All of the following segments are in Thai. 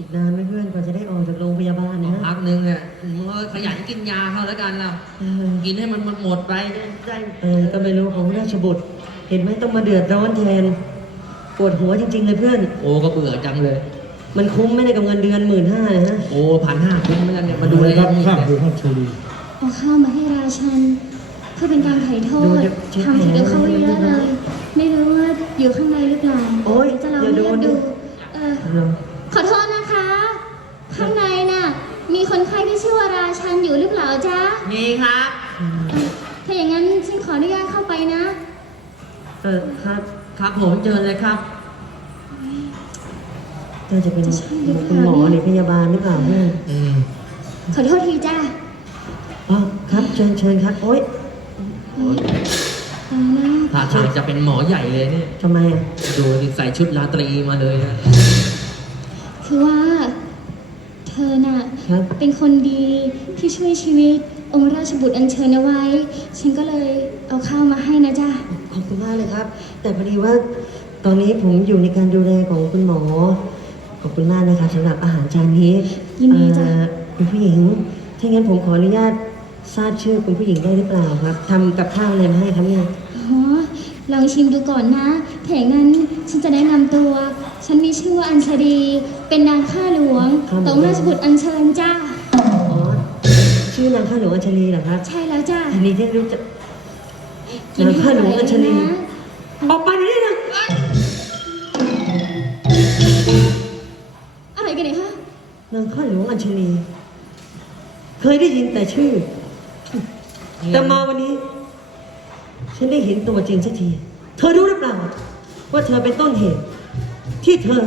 อีกนานไหมเพื่อนกว่าจะได้ออกจากโรงพยาบาลนะพักหนึงอะมึงก็ขยันกินยาเข้าแล้วกันล่ะเออกินให้มันหมดๆไปได้เออก็ไม่รู้ของราชบุตร เห็นไหมต้องมาเดือดร้อนแทนปวดหัวจริง ๆ เลยเพื่อน โอ้ก็เบื่อจังเลย มันคุ้มไหม่ได้กับเงินเดือนหมื่นห้าฮะโอ้พันห้าคุ้มเหมือนกันเนี่ยมามาดูดูแลครับนี่ข้ามเนี่ยดูข้ามชลีเอาข้าวมาให้ราชัน เพื่อเป็นการไถ่โทดูษเดี๋ยวเช็ดทำผิดกับเขาแผลเยอะเลย ไม่รู้ว่าอยู่ข้างในหรือเปล่าโอ๊ยจะลองอย่าเรียกโดนดู เออ เออ ขอโทษนะคะ ข้างในน่ะ มีคนไข้ที่ชื่อว่าราชันอยู่หรือเปล่าจ๊ะ มีครับเอ่อถ้าอย่างนั้นฉันขออนุญาตเข้าไปนะ เออครับ ครับผมเชิญเลยครับน่าจะเป็นจะใช่หรือเปล่า คุณหมอหรือพยาบาลหรือเปล่าเพื่อนอืมขอโทษทีจ้าอ๋อครับเชิญเชิญครับโอ๊ยตายแล้วท่าทางจะเป็นหมอใหญ่เลยเนี่ย ทำไมอะดูดิใส่ชุดราตรีมาเลยนะคือว่า เธอน่ะ ครับเป็นคนดีที่ช่วยชีวิต องค์ราชบุตรอัญเชิญเอาไว้ ฉันก็เลยเอาข้าวมาให้นะจ๊ะ ขอบคุณมากเลยครับ แต่พอดีว่าตอนนี้ผมอยู่ในการดูแลของคุณหมอ ขอบคุณมากนะครับสำหรับอาหารจานนี้ยินดีจ้ะ เอ่อคุณผู้หญิง ถ้างั้นผมขออนุญาตทราบชื่อคุณผู้หญิงได้หรือเปล่าครับทำกับข้าวอะไรมาให้ครับเนี่ย อ๋อ ลองชิมดูก่อนนะถ้าอย่างนั้นฉันจะแนะนำตัว ฉันมีชื่อว่าอัญชลีเป็นนางข้าหลวงตองค์ราชบุตรอัญเชิญจ้าอ๋อ ชื่อนางข้าหลวงอัญชลีเหรอครับใช่แล้วจ้าอันนี้ที่รู้จักกินให้นางข้าหลวงอัญชลีร่ยนะออกไปเดี๋ยวนี้นะอะไรกันเนี่ยฮะนางข้าหลวงอัญชลี เคยได้ยินแต่ชื่อ แต่มาวันนี้ ฉันได้เห็นตัวจริงสักที เธอรู้หรือเปล่า ว่าเธอเป็นต้นเหตุ ที่เธอ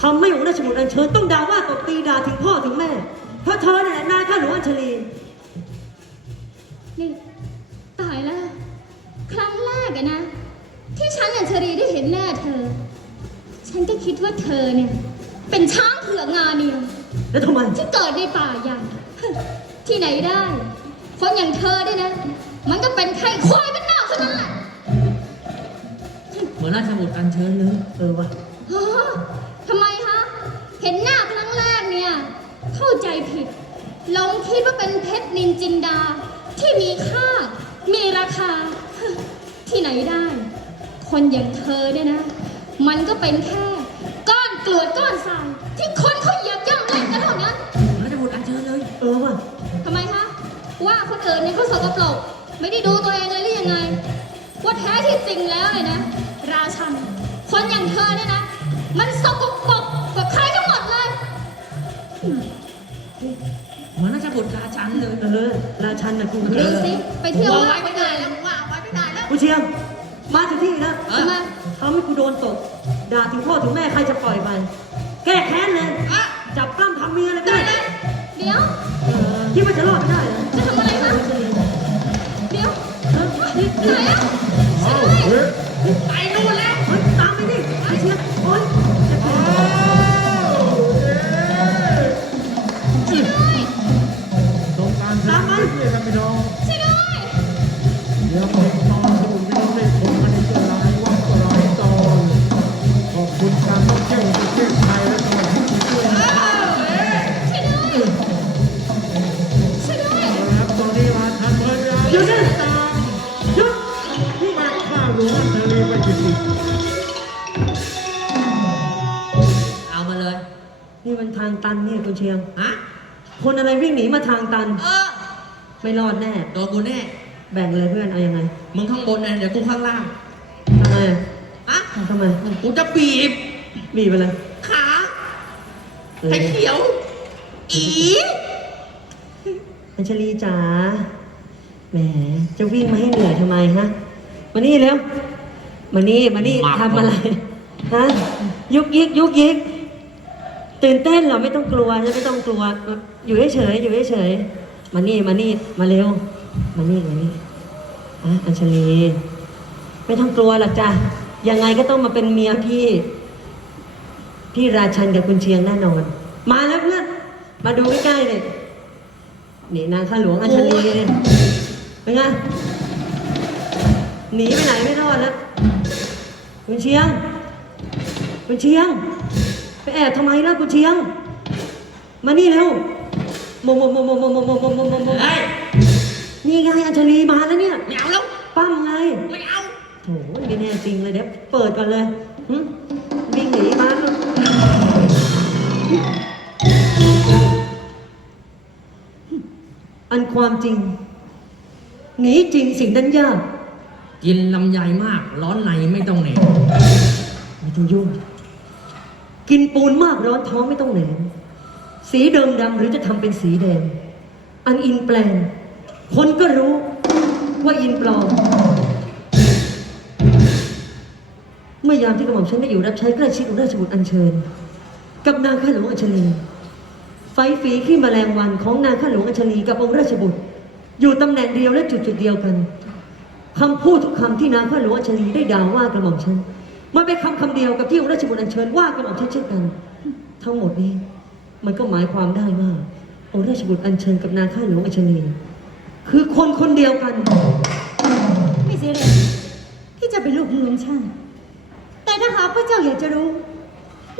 ทำให้องค์ราชบุตรอัญเชิญต้องด่าว่าตบตีด่าถึงพ่อถึงแม่เพราะเธอเนี่ยนายข้าหลวงอัญชลี นหน้าเธอ ฉันก็คิดว่าเธอเนี่ย เป็นช้างเผือกงาเดียวแล้วทำไม ที่เกิดในป่าใหญ่ที่ไหนได้คนอย่างเธอเนี่ยนะ มันก็เป็นไข่ควายเป็นหน้าเท่านั้นแหละเหมือนราชบุตรอัญเชิญเลยเออวะฮะทำไมฮะเห็นหน้าครั้งแรกเนี่ย เข้าใจผิดหลงคิดว่าเป็นเพชรนินจินดาที่มีค่า มีราคา ที่ไหนได้ คนอย่างเธอเนี่ยนะ มันก็เป็นแค่ ก้อนกรวดก้อนทรายที่คนเขาเหยียบย่ำเล่นกันเท่านั้นราชบุตรอัญเชิญเลย เออวะทำไมคะ ว่าคนอื่นเนี่ยเขาสกปรกไม่ได้ดูตัวเองเลยหรือยังไง ว่าแท้ที่จริงแล้วเนี่ยนะ ราชัน คนอย่างเธอเนี่ยนะ มันสกปรกกว่าใครทั้งหมดเลยเหมือนราชบุตรราชันเลย เออ ราชันนะคุณดูสิ ไปเที่ยววางว่าไว้คนไม่ได้อื่นแล้วมึงวางไว้ไม่ได้แล้วกูเชียง มาถึงที่นะเอทำไมทำให้กูโดนตกด่าถึงพ่อถึงแม่ใครจะปล่อยไปแก้แค้นเลยอะจับกล้ามทำเมียเลยก็ได้เดี๋ยวคิดว่าจะรอดไม่ได้เหรอจะทำอะไรคะ เดี๋ยว เออนี่ ไหนอะเอ้าเฮ้ยไปนู่นแล้ว เลไปจริงเอามาเลย นี่มันทางตันนี่คุณเชียง ฮะ คนอะไรวิ่งหนีมาทางตัน เออ ไม่รอดแน่ โดนกูแน่ แบ่งเลยเพื่อน เอายังไงมึงข้างบนนะเดี๋ยวกูข้างล่างทำไมอะทำไมกูจะบีบ บีบไปเลยขาเออไข่เขียว อีอัญชลีจ๋า แหม จะวิ่งมาให้เหนื่อยทำไมฮะ มานี่เร็วมานี่มานี่ทำอะไรฮะยุกยิกยุกยิกตื่นเต้นเหรอไม่ต้องกลัวนะไม่ต้องกลัว อยู่เฉยๆอยู่เฉยๆมานี่มานี่มาเร็ว มานี่มานี่อะอัญชลีไม่ต้องกลัวหรอกจ้ะยังไงก็ต้องมาเป็นเมียพี่ พี่ราชันกับคุณเชียงแน่นอน มาแล้วเพื่อนมาดูใกล้ๆเลยนี่นางข้าหลวงอัญชลีเนี่ยเป็นไง หนีไปไหนไม่รอดแล้วคุณเชียง คุณเชียง ไปแอบทำไมล่ะคุณเชียง มานี่เร็วโมโมโมโมโมโมโมโมโมโมโมเฮ้ยนี่ไงอัญชลีมาแล้วเนี่ยไม่เอาแล้ว ปั้มไงไม่เอาโถ่ไม่แน่จริงเลยเดี๋ยวเปิดก่อนเลยหึวิ่งหนีมาอันความจริง หนีจริงสิ่งนั้นยาก กินลำไยมาก ร้อนในไม่ต้องเหน็บไม่ต้องยุ่ง กินปูนมากร้อนท้องไม่ต้องเหน็นสีเดิมดำหรือจะทำเป็นสีแดง อันอินแปลง คนก็รู้ว่าอินปลอม เมื่อยามที่กระหม่อมฉันได้อยู่รับใช้ใกล้ชิดองราชบุตรอัญเชิญ กับนางข้าหลวงอัญชลี ไฟฝีขี้แมลงวันของนางข้าหลวงอัญชลีกับองค์ราชบุตร อยู่ตำแหน่งเดียวและจุดจุดเดียวกัน คำพูดทุกคำที่นางข้าหลวงอัญชลีได้ด่าว่ากระหม่อมฉันมันเป็นคำคำเดียวกับที่องค์ราชบุตรอัญเชิญว่ากระหม่อมฉันเช่นกัน ทั้งหมดนี้ มันก็หมายความได้ว่าองค์ราชบุตรอัญเชิญกับนางข้าหลวงอัญชลีคือคนคนเดียวกัน ไม่เสียเลยที่จะเป็นลูกของหลวงชาติแต่ถ้าหากพระเจ้าอยากจะรู้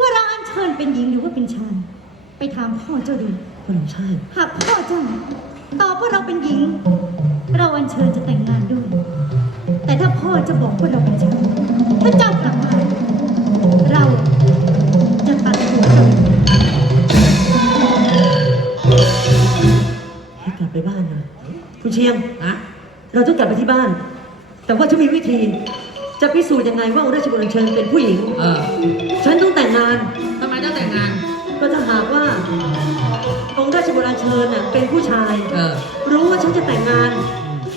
ว่าเราอัญเชิญเป็นหญิงหรือว่าเป็นชายไปถามพ่อเจ้าดูพระหลวงชาติหากพ่อเจ้า ตอบว่าเราเป็นหญิง เราอัญเชิญจะแต่งงานด้วย แต่ถ้าพ่อจะบอกว่าเราเป็นชายถ้าเจ้ากลับมาเราจะตัดหัวเจ้าให้กลับไปบ้านนะคุณเชียงนะเราต้องกลับไปที่บ้าน แต่ว่าจะมีวิธี จะพิสูจน์ยังไงว่าองค์ราชบุตรอัญเชิญเป็นผู้หญิง เออ ฉันต้องแต่งงาน ทำไมต้องแต่งงาน ก็ถ้าหากว่าองค์ราชบุตรอัญเชิญน่ะเป็นผู้ชาย เออ รู้ว่าฉันจะแต่งงาน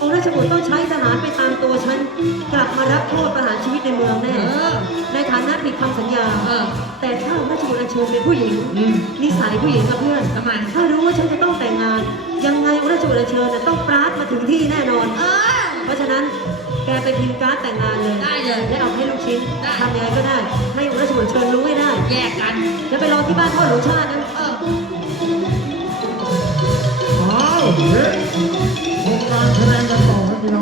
องค์ราชบุตรต้องใช้ทหารไปตามตัวฉัน กลับมารับโทษประหารชีวิตในเมืองแน่ เออ ในฐานะผิดคำสัญญา เออ แต่ถ้าองค์ราชบุตรอัญเชิญเป็นผู้หญิง อืม นิสัยผู้หญิงกับเพื่อน ทำไม ถ้ารู้ว่าฉันจะต้องแต่งงาน ยังไงองค์ราชบุตรอัญเชิญน่ะต้องปราดมาถึงที่แน่นอน เออ เพราะฉะนั้น แกไปพิมพ์การ์ดแต่งงานเลยได้เลยแล้วเอาให้ลูกชิ้นทำยังไงก็ได้ ให้ราชบุตเชิญรู้ให้ได้ แยกกัน แล้วไปรอที่บ้านพ่อหลวงชาตินะเอออาเฮ้ยโงการแสดง